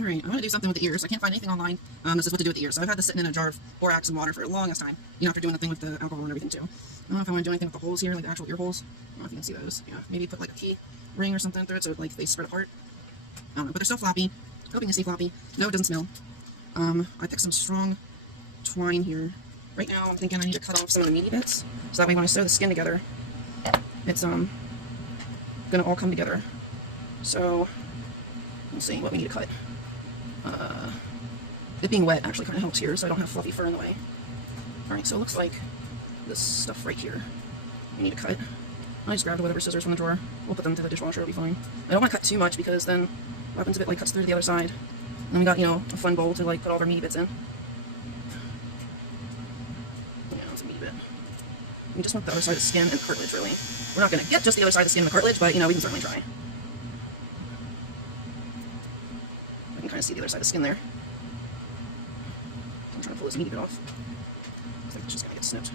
Alright, I'm going to do something with the ears. I can't find anything online. This is what to do with the ears. So I've had this sitting in a jar of borax and water for the longest time. You know, after doing the thing with the alcohol and everything too. I don't know if I want to do anything with the holes here, like the actual ear holes. I don't know if you can see those. Yeah, maybe put like a key ring or something through it so like they spread apart. I don't know, but they're still floppy. Hoping to stay floppy. No, it doesn't smell. I picked some strong twine here. Right now I'm thinking I need to cut off some of the meaty bits. So that way when I sew the skin together, it's gonna all come together. So let's see what we need to cut. It being wet actually kind of helps here, so I don't have fluffy fur in the way. Alright, so it looks like this stuff right here we need to cut. I just grabbed whatever scissors from the drawer. We'll put them to the dishwasher, it'll be fine. I don't want to cut too much because then what happens if it like cuts through to the other side? And then we got, you know, a fun bowl to like put all of our meaty bits in. Yeah, that's a meaty bit. We just want the other side of the skin and cartilage, really. We're not going to get just the other side of the skin and the cartilage, but, you know, we can certainly try. I can kind of see the other side of the skin there. I'm trying to pull this meaty bit off. I think it's just going to get snipped.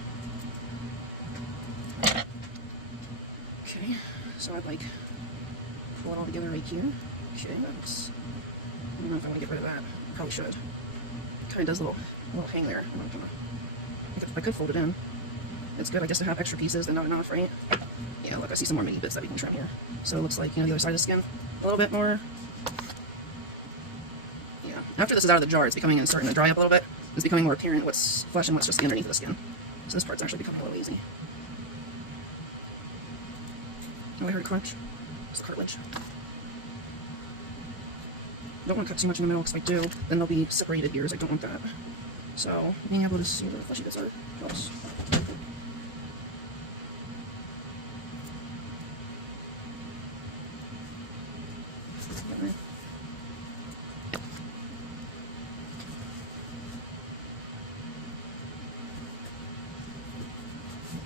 Okay, so I'd like pull it all together right here. Okay, that's... I don't know if I want to get rid of that. I probably should. It kind of does a little hang there. I'm not gonna... I could fold it in. It's good, I guess, to have extra pieces than not enough, right? Yeah, look, I see some more meaty bits that we can trim here. So it looks like, you know, the other side of the skin a little bit more. Yeah, after this is out of the jar, it's becoming starting to dry up a little bit. It's becoming more apparent what's flesh and what's just the underneath of the skin. So this part's actually becoming a little easy. Oh, I heard a crunch. It's the cartilage. Don't want to cut too much in the middle, because if I do, then they'll be separated ears. I don't want that. So, being able to see where the fleshy bits are helps.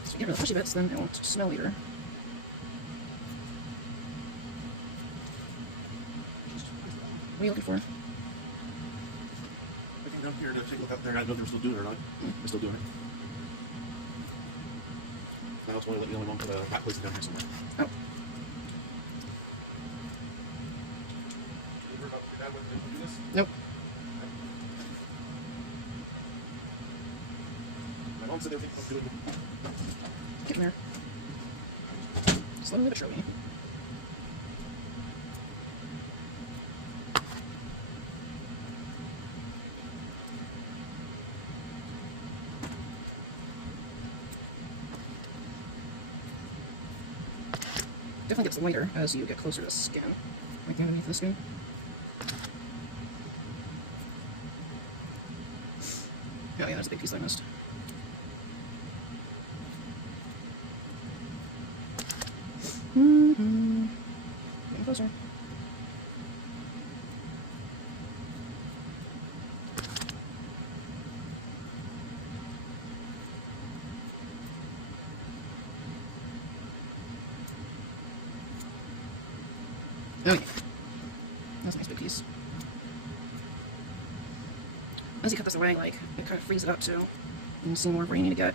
So get rid of the fleshy bits, then it won't smell either. What are you looking for? I came down here to take a look out there. I didn't know if they were still doing it or not. They're still doing it. Now it's only one for the hot place down here somewhere. Oh. Nope. My mom said everything was good. Getting there. Slowly but surely. Definitely gets lighter as you get closer to the skin. Like underneath the skin. Oh yeah, there's a big piece I missed. Getting closer. Oh yeah. That's a nice big piece. As you cut this away, like, it kind of frees it up too. And see more of where you need to get.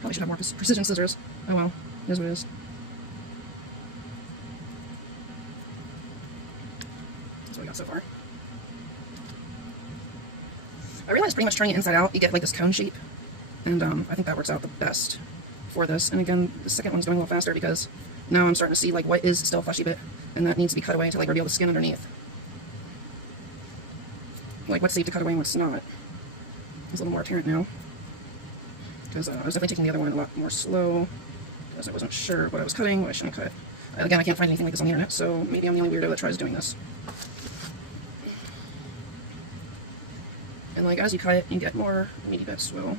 Probably should have more precision scissors. Oh well, it is what it is. That's what we got so far. I realized pretty much turning it inside out, you get like this cone shape. And I think that works out the best for this. And again, the second one's going a little faster because now I'm starting to see like what is still a fleshy bit, and that needs to be cut away until I reveal the skin underneath. Like what's safe to cut away and what's not. It's a little more apparent now. Because I was definitely taking the other one a lot more slow, because I wasn't sure what I was cutting, what I shouldn't cut. Again, I can't find anything like this on the internet, so maybe I'm the only weirdo that tries doing this. And like as you cut it, you get more meaty bits will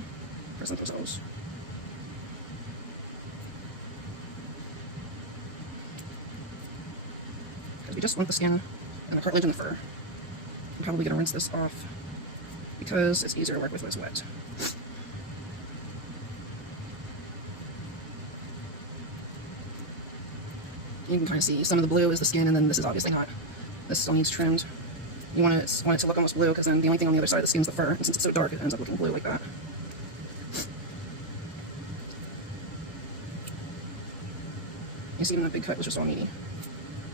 present themselves. Because we just want the skin and the cartilage and the fur. I'm probably going to rinse this off because it's easier to work with when it's wet. You can kind of see some of the blue is the skin, and then this is obviously not. This still needs trimmed. You want it to look almost blue, because then the only thing on the other side of the skin is the fur, and since it's so dark, it ends up looking blue like that. You see, even that big cut was just all meaty.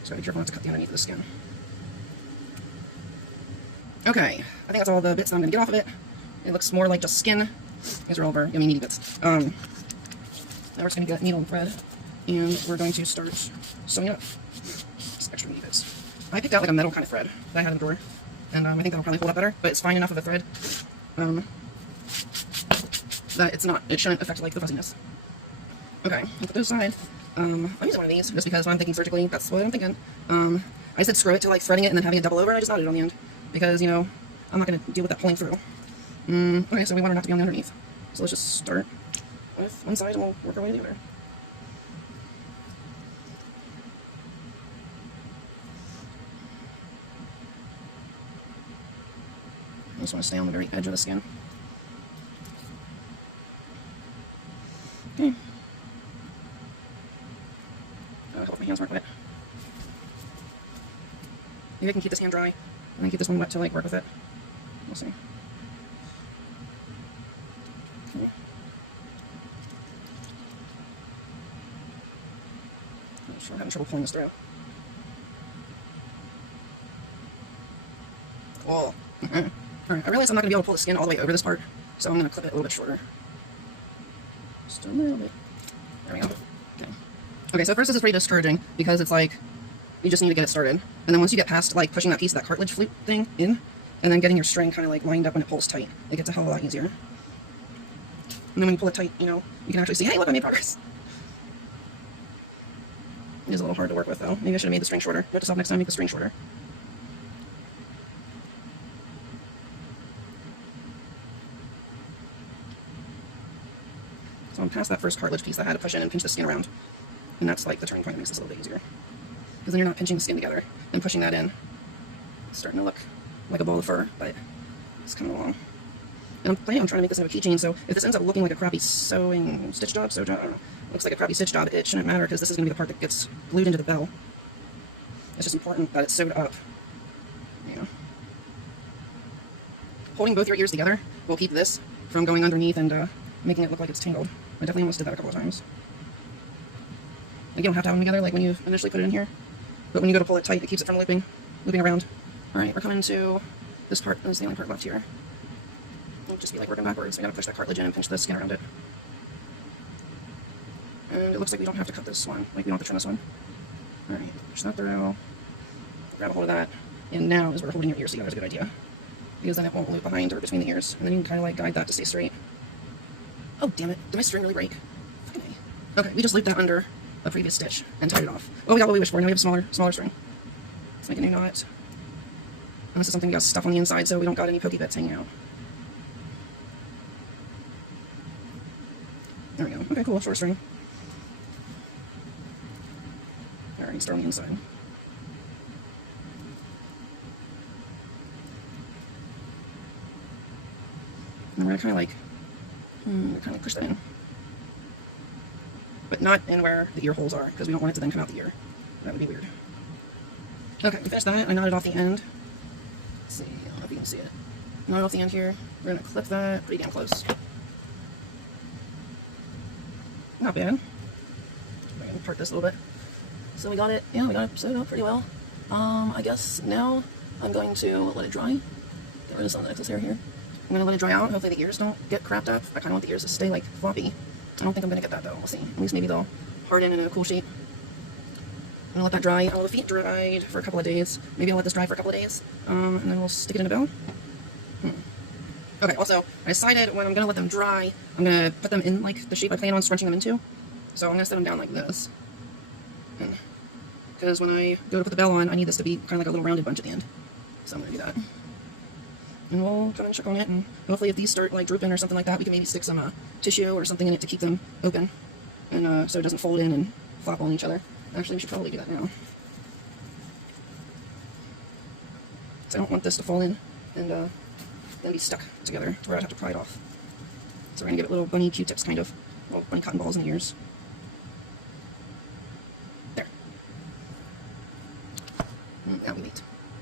Just gotta be careful not to cut the underneath of the skin. Okay, I think that's all the bits that I'm gonna get off of it. It looks more like just skin. These are all of our yummy meaty bits. Now we're just gonna get needle and thread, and we're going to start sewing it up. Just extra meaty bits. I picked out like a metal kind of thread that I had in the drawer, and I think that'll probably hold up better, but it's fine enough of a thread that it shouldn't affect like the fuzziness. Okay, I'll put those aside. I'm using one of these just because when I'm thinking surgically, that's what I'm thinking. I said screw it to like threading it and then having it double over, and I just knotted it on the end because, you know, I'm not going to deal with that pulling through. Okay, so we want her not to be on the underneath. So let's just start with one side and we'll work our way to the other. I just want to stay on the very edge of the skin. Okay. I hope my hands aren't wet. Maybe I can keep this hand dry and then keep this one wet to like work with it. We'll see. Okay. I'm having trouble pulling this through. Cool. Alright, I realize I'm not going to be able to pull the skin all the way over this part, so I'm going to clip it a little bit shorter. Just a little bit. There we go. Okay. Okay, so first this is pretty discouraging because it's like, you just need to get it started. And then once you get past like pushing that piece of that cartilage flute thing in, and then getting your string kind of like lined up when it pulls tight, it gets a hell of a lot easier. And then when you pull it tight, you know, you can actually see, hey, look, I made progress. It is a little hard to work with though. Maybe I should have made the string shorter. Note to self next time, make the string shorter. So I'm past that first cartilage piece that I had to push in and pinch the skin around. And that's like the turning point that makes this a little bit easier. Because then you're not pinching the skin together and pushing that in. It's starting to look like a ball of fur, but it's coming along. And I'm planning on trying to make this into a keychain, so if this ends up looking like a crappy stitch job, I don't know, looks like a crappy stitch job, it shouldn't matter because this is going to be the part that gets glued into the bell. It's just important that it's sewed up. You know. Holding both your ears together will keep this from going underneath and making it look like it's tangled. I definitely almost did that a couple of times. Like, you don't have to have them together like when you initially put it in here, but when you go to pull it tight, it keeps it from looping around. Alright, we're coming to this part. This is the only part left here. It'll just be like working backwards. We gotta push that cartilage in and pinch the skin around it. And it looks like we don't have to cut this one. Like, we don't have to trim this one. Alright, push that through. Grab a hold of that. And now is where holding your ears together is a good idea. Because then it won't loop behind or between the ears. And then you can kind of like guide that to stay straight. Oh, damn it. Did my string really break? Fucking A. Okay, we just looped that under a previous stitch and tied it off. Oh, we got what we wished for. Now we have a smaller string. Let's make a new knot. And this is something we got stuff on the inside, so we don't got any pokey bits hanging out. There we go. Okay, cool. Short string. Alright, start on the inside. And we're gonna kind of like push that in. But not in where the ear holes are, because we don't want it to then come out the ear. That would be weird. Okay, we finished that. I knotted off the end. Let's see, I don't know if you can see it. Knotted off the end here. We're gonna clip that pretty damn close. Not bad. I'm gonna part this a little bit. So we got it, yeah, we got it sewed up pretty well. I guess now I'm going to let it dry. Get rid of some of the excess hair here. I'm going to let it dry out. Hopefully the ears don't get crapped up. I kind of want the ears to stay like floppy. I don't think I'm going to get that though. We'll see. At least maybe they'll harden in a cool shape. I'm going to let that dry. The feet dried for a couple of days. Maybe I'll let this dry for a couple of days. And then we'll stick it in a bow. Okay, also, I decided when I'm going to let them dry, I'm going to put them in like the shape I plan on scrunching them into. So I'm going to set them down like this. Because when I go to put the bell on, I need this to be kind of like a little rounded bunch at the end. So I'm going to do that. And we'll come and check on it, and hopefully if these start like drooping or something like that, we can maybe stick some tissue or something in it to keep them open, and so it doesn't fold in and flop on each other. Actually, we should probably do that now. So I don't want this to fall in and then be stuck together to where I'd have to pry it off. So we're going to give it little bunny Q-tips, kind of. Little bunny cotton balls in the ears. There. Now we wait.